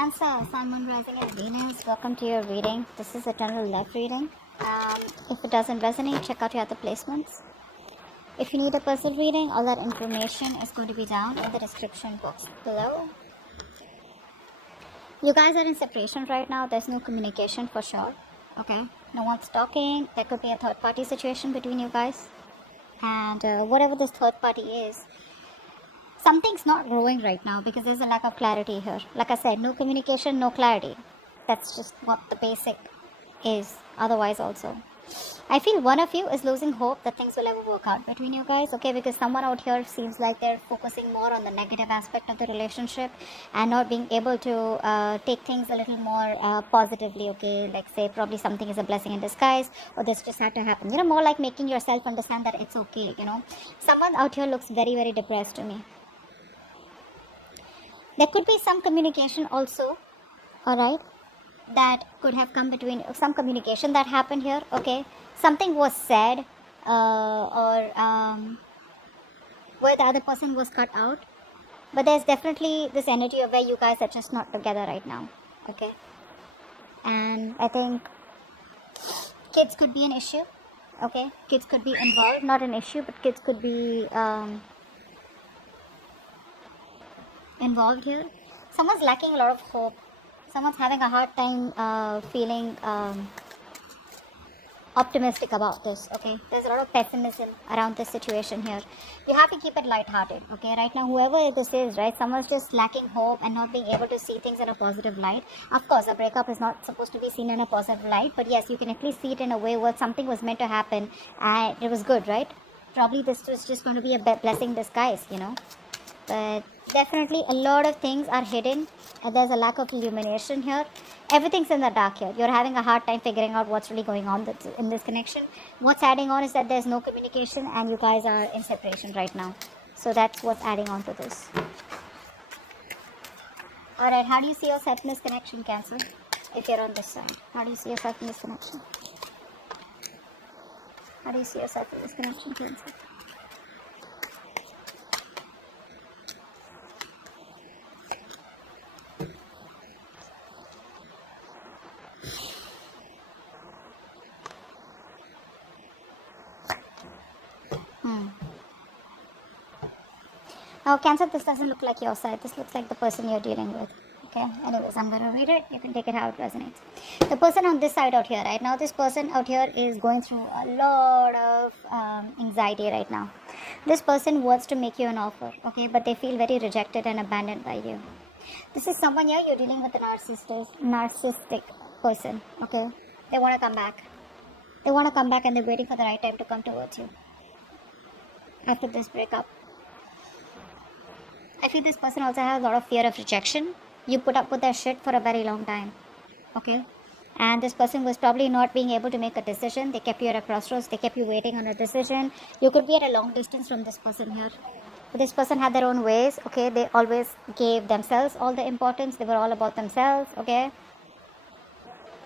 Cancer, Sun, Moon, Rising and Venus. Welcome to your reading. This is a general love reading. If it doesn't resonate, check out your other placements. If you need a personal reading, all that information is going to be down in the description box below. You guys are in separation right now. There's no communication for sure. Okay? No one's talking. There could be a third party situation between you guys. And whatever this third party is, something's not growing right now because there's a lack of clarity here. Like I said, no communication, no clarity. That's just what the basic is. Otherwise also, I feel one of you is losing hope that things will ever work out between you guys, okay? Because someone out here seems like they're focusing more on the negative aspect of the relationship and not being able to take things a little more positively, okay? Like say probably something is a blessing in disguise, or this just had to happen. You know, more like making yourself understand that it's okay, you know? Someone out here looks very, very depressed to me. There could be some communication also, alright? That could have come between some communication that happened here, okay? Something was said or where the other person was cut out, but there's definitely this energy of where you guys are just not together right now, okay? And I think kids could be an issue, okay? Kids could be involved, not an issue, but kids could be involved here. Someone's lacking a lot of hope. Someone's having a hard time feeling optimistic about this, okay? There's a lot of pessimism around this situation here. You have to keep it lighthearted, okay? Right now, whoever this is, right, someone's just lacking hope and not being able to see things in a positive light. Of course, a breakup is not supposed to be seen in a positive light, but yes, you can at least see it in a way where something was meant to happen and it was good, right? Probably this was just going to be a blessing in disguise, you know? But definitely a lot of things are hidden. There's a lack of illumination here. Everything's in the dark here. You're having a hard time figuring out what's really going on in this connection. What's adding on is that there's no communication and you guys are in separation right now. So that's what's adding on to this. Alright, how do you see yourself in this connection, Cancer? If you're on this side, how do you see yourself in this connection? How do you see yourself in this connection, Cancer? Now, Cancer, this doesn't look like your side. This looks like the person you're dealing with. Okay, anyways, I'm going to read it. You can take it how it resonates. The person on this side out here, right now, this person out here is going through a lot of anxiety right now. This person wants to make you an offer, okay, but they feel very rejected and abandoned by you. This is someone here, you're dealing with a narcissistic person, okay? They want to come back. They want to come back and they're waiting for the right time to come towards you after this breakup. I feel this person also has a lot of fear of rejection. You put up with their shit for a very long time, okay? And this person was probably not being able to make a decision. They kept you at a crossroads. They kept you waiting on a decision. You could be at a long distance from this person here. But this person had their own ways, okay? They always gave themselves all the importance. They were all about themselves, okay?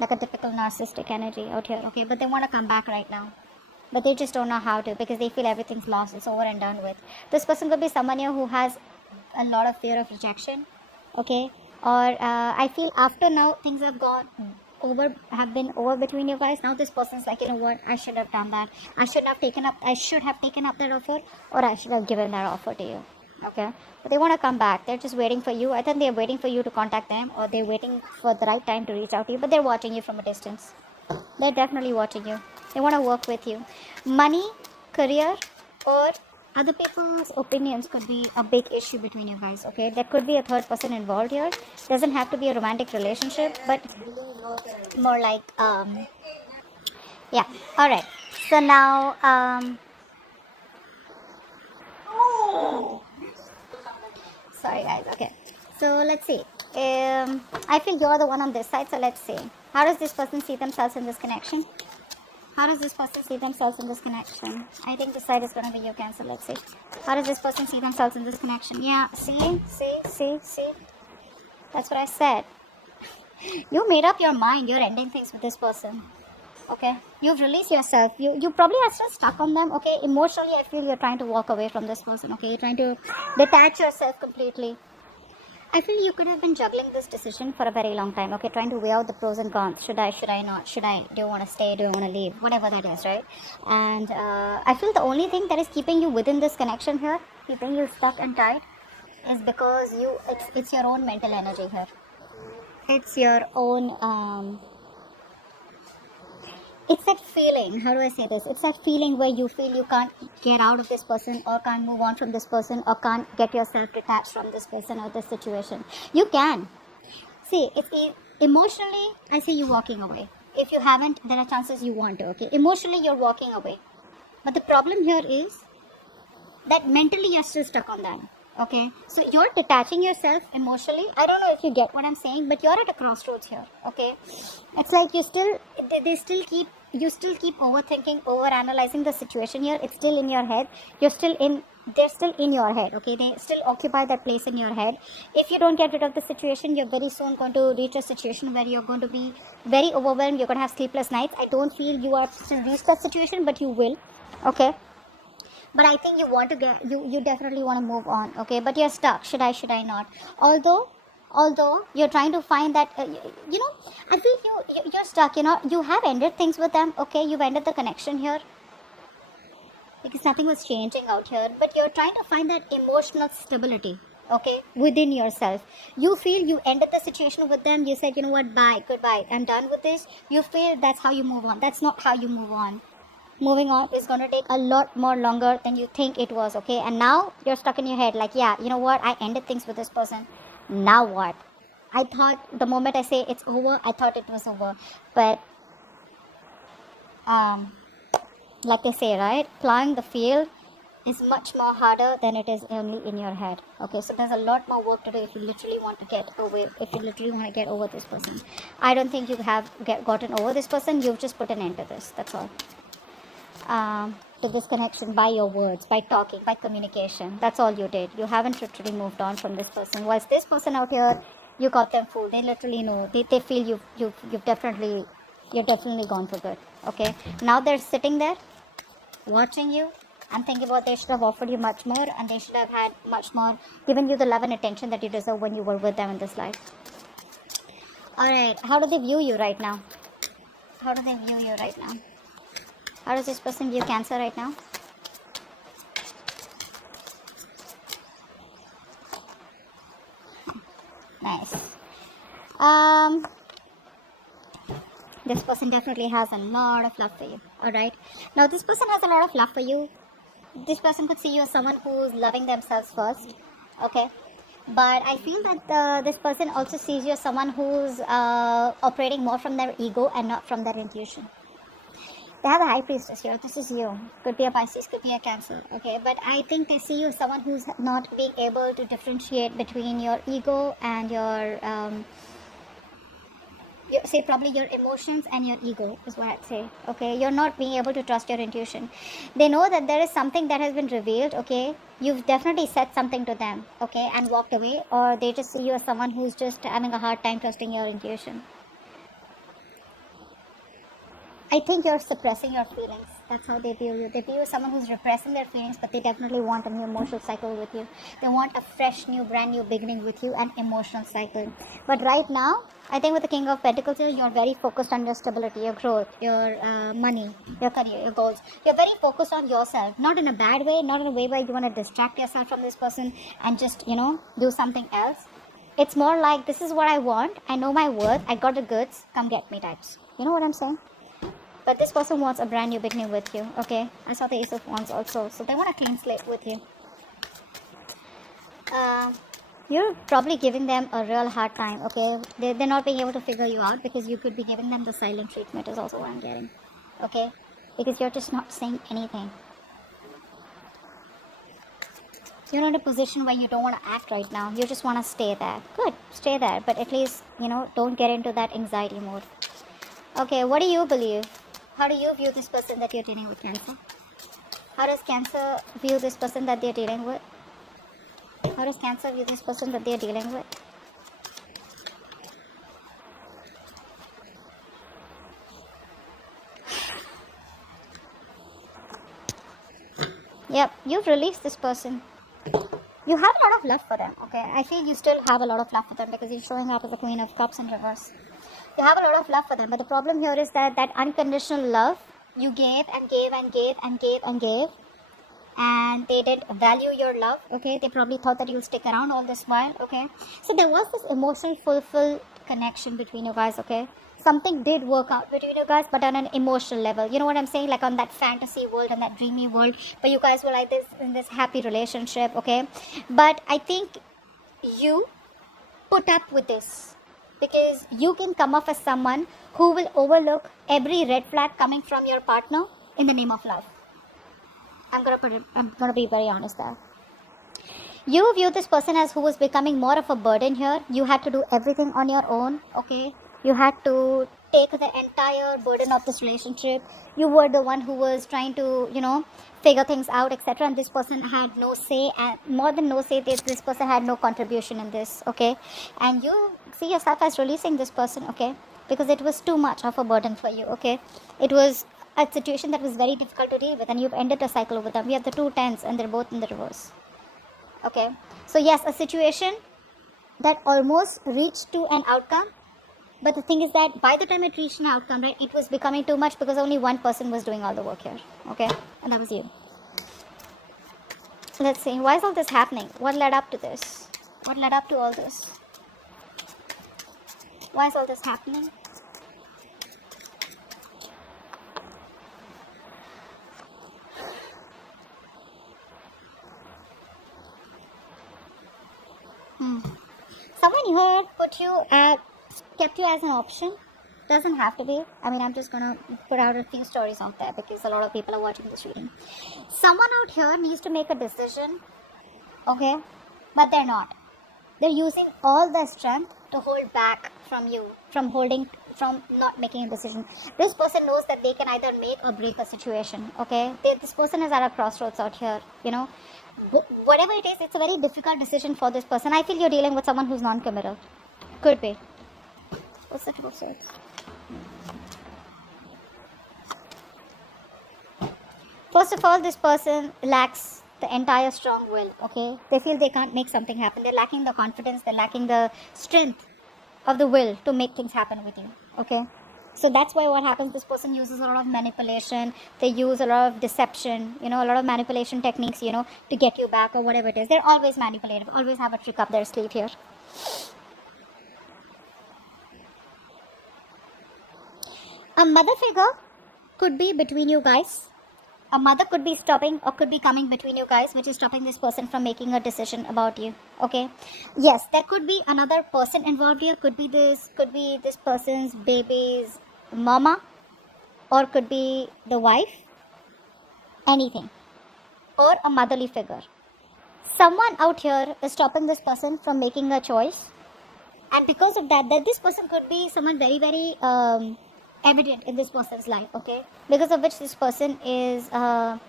Like a typical narcissistic energy out here, okay? But they want to come back right now. But they just don't know how to because they feel everything's lost. It's over and done with. This person could be someone here who has a lot of fear of rejection, okay? Or I feel after now things have been over between you guys. Now this person's like, you know what, I should have done that. I should have taken up that offer, or I should have given that offer to you, okay? But they want to come back. They're just waiting for you. I think they're waiting for you to contact them, or they're waiting for the right time to reach out to you, but they're watching you from a distance. They're definitely watching you. They want to work with you. Money, career, or other people's opinions could be a big issue between you guys, okay? There could be a third person involved here. Doesn't have to be a romantic relationship, but more like, yeah. Alright, so now, sorry guys, okay. So let's see. I feel you're the one on this side, so let's see. How does this person see themselves in this connection? How does this person see themselves in this connection? I think this side is going to be you, Cancer. Let's see. How does this person see themselves in this connection? Yeah, see? That's what I said. You made up your mind. You're ending things with this person. Okay? You've released yourself. You probably are still stuck on them. Okay? Emotionally, I feel you're trying to walk away from this person. Okay? You're trying to detach yourself completely. I feel you could have been juggling this decision for a very long time, okay, trying to weigh out the pros and cons. Should I not? Do you want to stay? Do you want to leave? Whatever that is, right? And I feel the only thing that is keeping you within this connection here, keeping you stuck and tight, is because it's your own mental energy here. It's your own, it's that feeling, how do I say this? It's that feeling where you feel you can't get out of this person, or can't move on from this person, or can't get yourself detached from this person or this situation. You can. See, emotionally, I see you walking away. If you haven't, there are chances you want to, okay? Emotionally, you're walking away. But the problem here is that mentally you're still stuck on that. Okay, so you're detaching yourself emotionally. I don't know if you get what I'm saying, but you're at a crossroads here. Okay, it's like you still keep overthinking, overanalyzing the situation here. It's still in your head. They're still in your head. Okay, they still occupy that place in your head. If you don't get rid of the situation, you're very soon going to reach a situation where you're going to be very overwhelmed. You're going to have sleepless nights. I don't feel you are still reached that situation, but you will. Okay. But I think you definitely want to move on, okay? But you're stuck. Should I not? Although you're trying to find that, I feel you're stuck. You have ended things with them, okay? You've ended the connection here because nothing was changing out here. But you're trying to find that emotional stability, okay, within yourself. You feel you ended the situation with them. You said, you know what, bye, goodbye, I'm done with this. You feel that's how you move on. That's not how you move on. Moving on is going to take a lot more longer than you think it was, okay? And now you're stuck in your head like, yeah, you know what, I ended things with this person. Now what? I thought the moment I say it's over, I thought it was over. But like they say, right, plowing the field is much more harder than it is only in your head. Okay, so there's a lot more work to do if you literally want to get over this person. I don't think you have gotten over this person. You've just put an end to this. That's all. To this connection by your words, by talking, by communication. That's all you did. You haven't literally moved on from this person. Whilst this person out here, you got them fooled. They literally know. They feel you're definitely gone for good. Okay. Now they're sitting there, watching you, and thinking about they should have offered you much more, and they should have had much more, given you the love and attention that you deserve when you were with them in this life. All right. How do they view you right now? How does this person view Cancer right now? Nice. This person definitely has a lot of love for you. Alright. Now this person has a lot of love for you. This person could see you as someone who's loving themselves first. Okay. But I feel that this person also sees you as someone who's operating more from their ego and not from their intuition. They have a high priestess here. This is you. Could be a Pisces, could be a Cancer. Okay, but I think they see you as someone who's not being able to differentiate between your ego and your probably your emotions and your ego is what I'd say. Okay, you're not being able to trust your intuition. They know that there is something that has been revealed. Okay, you've definitely said something to them. Okay, and walked away, or they just see you as someone who's just having a hard time trusting your intuition. I think you're suppressing your feelings. That's how they view you. They view you as someone who's repressing their feelings, but they definitely want a new emotional cycle with you. They want a fresh, new, brand new beginning with you, an emotional cycle. But right now, I think with the King of Pentacles here, you're very focused on your stability, your growth, your money, your career, your goals. You're very focused on yourself. Not in a bad way, not in a way where you want to distract yourself from this person and just, do something else. It's more like, this is what I want. I know my worth. I got the goods. Come get me types. You know what I'm saying? But this person wants a brand new beginning with you, okay? I saw the Ace of Wands also. So they want a clean slate with you. You're probably giving them a real hard time, okay? They're not being able to figure you out because you could be giving them the silent treatment is also what I'm getting, okay? Because you're just not saying anything. You're not in a position where you don't want to act right now. You just want to stay there. Good, stay there. But at least, don't get into that anxiety mode. Okay, what do you believe? How do you view this person that you're dealing with, Cancer? How does Cancer view this person that they're dealing with? How does Cancer view this person that they're dealing with? Yep, you've released this person. You have a lot of love for them, okay? I feel you still have a lot of love for them because you're showing up as the Queen of Cups in reverse. You have a lot of love for them, but the problem here is that that unconditional love you gave and gave and gave and gave and gave, and they didn't value your love, okay? They probably thought that you'll stick around all this while, okay? So there was this emotional fulfilled connection between you guys, okay? Something did work out between you guys, but on an emotional level. You know what I'm saying? Like on that fantasy world and that dreamy world, but you guys were like this in this happy relationship, okay? But I think you put up with this because you can come off as someone who will overlook every red flag coming from your partner in the name of love. I'm gonna be very honest there. You view this person as who was becoming more of a burden here. You had to do everything on your own, okay? You had to take the entire burden of this relationship. You were the one who was trying to, figure things out, etc. And this person had no say, and more than no say, this person had no contribution in this, okay? And you see yourself as releasing this person, okay? Because it was too much of a burden for you, okay? It was a situation that was very difficult to deal with, and you've ended a cycle with them. We have the 2 tens, and they're both in the reverse. Okay, so yes, a situation that almost reached to an outcome, but the thing is that by the time it reached an outcome, right, it was becoming too much because only one person was doing all the work here, okay, and that was you. Let's see, why is all this happening? What led up to this? What led up to all this? Why is all this happening? Someone here kept you as an option. Doesn't have to be. I mean, I'm just gonna put out a few stories out there because a lot of people are watching this reading. Someone out here needs to make a decision, okay, but they're not. They're using all their strength to hold back from you, from not making a decision. This person knows that they can either make or break a situation, okay? This person is at a crossroads out here, whatever it is, it's a very difficult decision for this person. I feel you're dealing with someone who's non-committal. Could be. What's the Two of Swords? First of all, this person lacks the entire strong will, okay? They feel they can't make something happen. They're lacking the confidence. They're lacking the strength of the will to make things happen with you, okay? So that's why what happens, this person uses a lot of manipulation. They use a lot of deception, a lot of manipulation techniques, to get you back or whatever it is. They're always manipulative, always have a trick up their sleeve here. A mother figure could be between you guys. A mother could be stopping or could be coming between you guys, which is stopping this person from making a decision about you, okay? Yes, there could be another person involved here. Could be this person's baby's mama, or could be the wife, anything, or a motherly figure. Someone out here is stopping this person from making a choice, and because of that this person could be someone very, very evident in this person's life, okay, because of which this person is not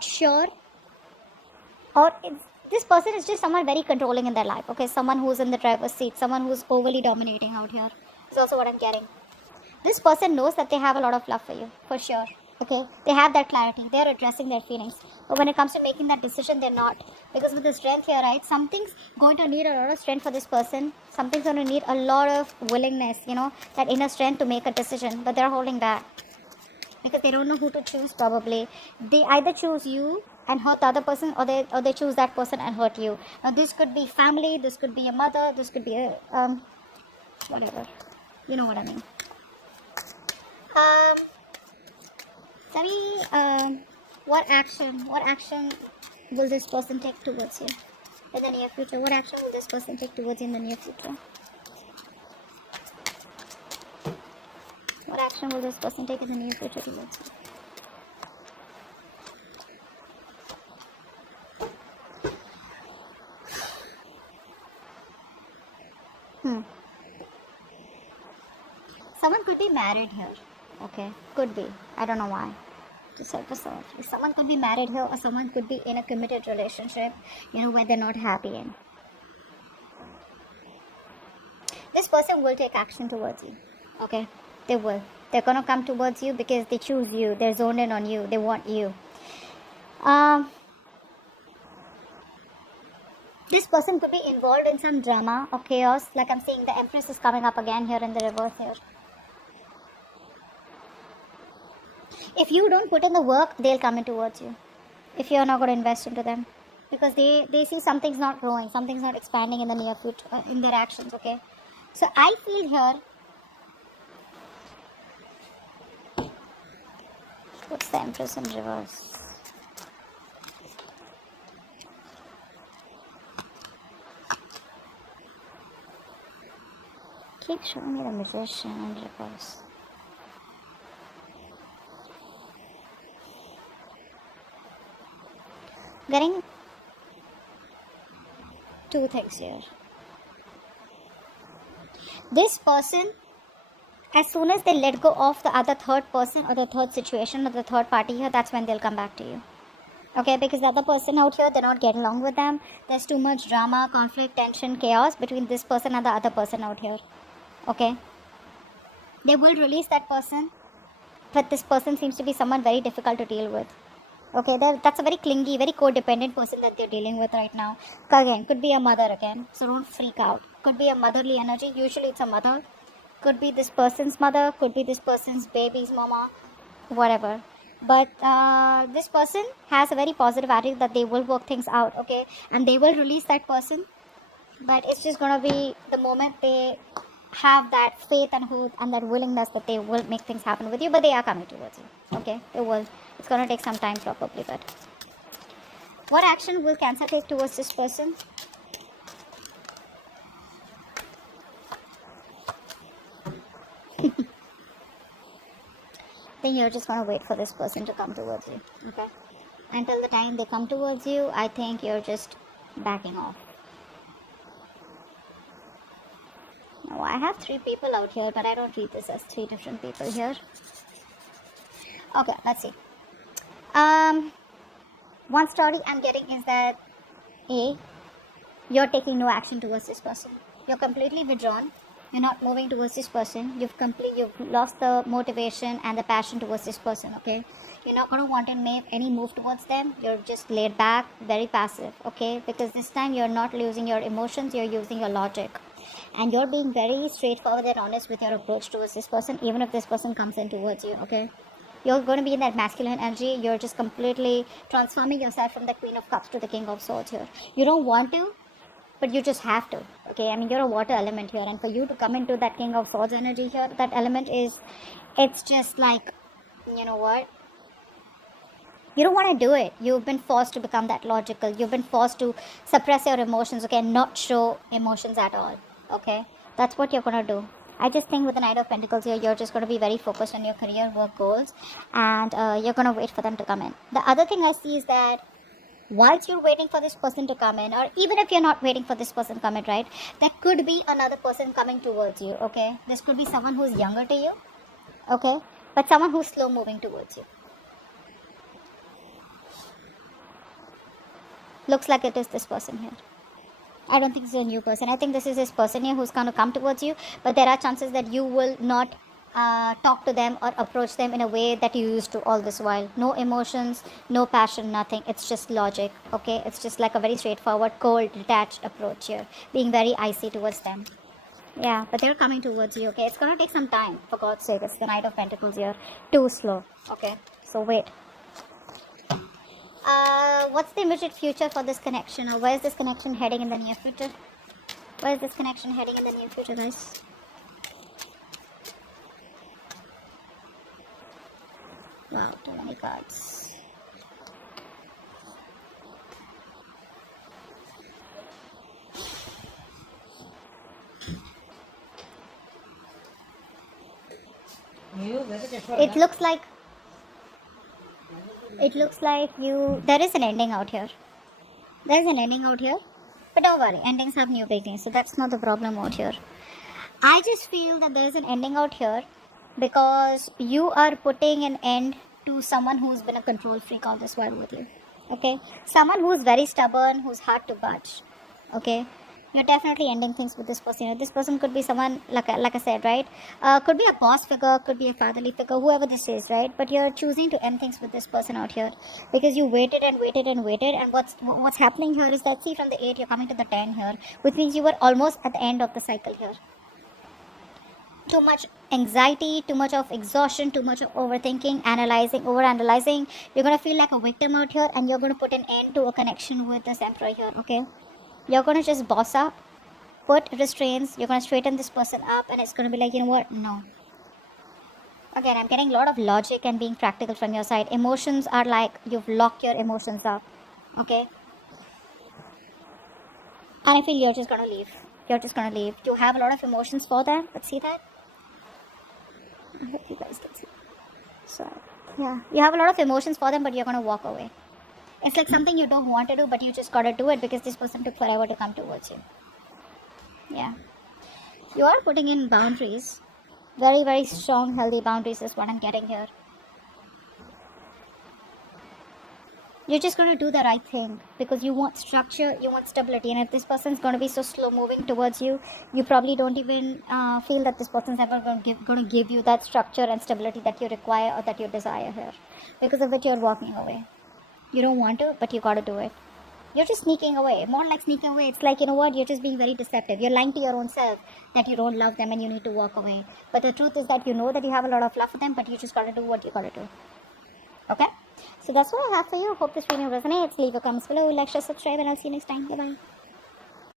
sure, or this person is just someone very controlling in their life, okay, someone who's in the driver's seat, someone who's overly dominating out here is also what I'm getting. This person knows that they have a lot of love for you, for sure, okay, they have that clarity, they're addressing their feelings, but when it comes to making that decision, they're not, because with the strength here, right, something's going to need a lot of strength for this person, something's going to need a lot of willingness, that inner strength to make a decision, but they're holding back because they don't know who to choose. Probably they either choose you and hurt the other person, or they choose that person and hurt you. Now this could be family, this could be a mother, this could be a whatever, you know what I mean. What action will this person take towards you in the near future? What action will this person take towards you in the near future? What action will this person take in the near future towards you? Someone could be married here, okay? Could be. I don't know why. Just help us out. Someone could be married here, or someone could be in a committed relationship, where they're not happy in. This person will take action towards you, okay? They will. They're gonna come towards you because they choose you. They're zoned in on you. They want you. This person could be involved in some drama or chaos. Like I'm seeing, the Empress is coming up again here in the reverse here. If you don't put in the work, they'll come in towards you. If you're not going to invest into them. Because they see something's not growing, something's not expanding in the near future, in their actions, okay? So I feel here, what's the Empress in reverse? Keep showing me the Magician in reverse. Getting two things here. This person, as soon as they let go of the other third person or the third situation or the third party here, that's when they'll come back to you. Okay, because the other person out here, they're not getting along with them. There's too much drama, conflict, tension, chaos between this person and the other person out here. Okay, they will release that person, but this person seems to be someone very difficult to deal with. Okay, that's a very clingy, very codependent person that they're dealing with right now. Again, could be a mother again, so don't freak out. Could be a motherly energy, usually it's a mother. Could be this person's mother, could be this person's baby's mama, whatever. But this person has a very positive attitude that they will work things out, okay? And they will release that person. But it's just going to be the moment they have that faith and hope and that willingness that they will make things happen with you. But they are coming towards you, okay? It will. It's going to take some time probably, but what action will Cancer take towards this person? Then you're just going to wait for this person to come towards you, okay? Until the time they come towards you, I think you're just backing off. Now, I have 3 people out here, but I don't read this as 3 different people here. Okay, let's see. One story I'm getting is that A, you're taking no action towards this person. You're completely withdrawn. You're not moving towards this person. You've lost the motivation and the passion towards this person, okay? You're not going to want to make any move towards them. You're just laid back, very passive, okay? Because this time you're not using your emotions, you're using your logic. And you're being very straightforward and honest with your approach towards this person, even if this person comes in towards you, okay? You're going to be in that masculine energy. You're just completely transforming yourself from the Queen of Cups to the King of Swords here. You don't want to, but you just have to, okay? I mean, you're a water element here, and for you to come into that King of Swords energy here, that element is, it's just like, you know what? You don't want to do it. You've been forced to become that logical. You've been forced to suppress your emotions, okay, and not show emotions at all, okay? That's what you're going to do. I just think with the Knight of Pentacles here, you're just going to be very focused on your career, work goals, and you're going to wait for them to come in. The other thing I see is that whilst you're waiting for this person to come in, or even if you're not waiting for this person to come in, right, there could be another person coming towards you, okay? This could be someone who's younger to you, okay? But someone who's slow moving towards you. Looks like it is this person here. I don't think this is a new person. I think this is this person here who's going to come towards you. But there are chances that you will not talk to them or approach them in a way that you used to all this while. No emotions, no passion, nothing. It's just logic, okay? It's just like a very straightforward, cold, detached approach here. Being very icy towards them. Yeah, but they're coming towards you, okay? It's going to take some time, for God's sake. It's the Knight of Pentacles here. Too slow, okay? So wait. What's the immediate future for this connection, or where is this connection heading in the near future? Where is this connection heading in the near future, guys? Wow, too many cards. It looks like there is an ending out here. There is an ending out here. But don't worry, endings have new beginnings, so that's not the problem out here. I just feel that there is an ending out here because you are putting an end to someone who's been a control freak all this while with you. Okay? Someone who's very stubborn, who's hard to budge. Okay? You're definitely ending things with this person. This person could be someone, like I said, right? Could be a boss figure, could be a fatherly figure, whoever this is, right? But you're choosing to end things with this person out here because you waited and waited and waited. And what's happening here is that, see, from the 8, you're coming to the 10 here, which means you were almost at the end of the cycle here. Too much anxiety, too much of exhaustion, too much of overthinking, analyzing, overanalyzing. You're going to feel like a victim out here, and you're going to put an end to a connection with this emperor here, okay? You're going to just boss up, put restraints, you're going to straighten this person up, and it's going to be like, you know what, no. Again, I'm getting a lot of logic and being practical from your side. Emotions are like, you've locked your emotions up, okay? And I feel you're just going to leave. You're just going to leave. You have a lot of emotions for them. Let's see that. I hope you guys can see. So, yeah. You have a lot of emotions for them, but you're going to walk away. It's like something you don't want to do, but you just got to do it because this person took forever to come towards you. Yeah. You are putting in boundaries. Very, very strong, healthy boundaries is what I'm getting here. You're just going to do the right thing because you want structure, you want stability. And if this person's going to be so slow moving towards you, you probably don't even feel that this person's ever going to give you that structure and stability that you require or that you desire here. Because of which you're walking away. You don't want to, but you got to do it. You're just sneaking away. More like sneaking away. It's like, you know what, you're just being very deceptive. You're lying to your own self that you don't love them and you need to walk away. But the truth is that you know that you have a lot of love for them, but you just got to do what you got to do. Okay? So that's what I have for you. Hope this video resonates. Leave your comments below, like, share, subscribe, and I'll see you next time. Bye-bye.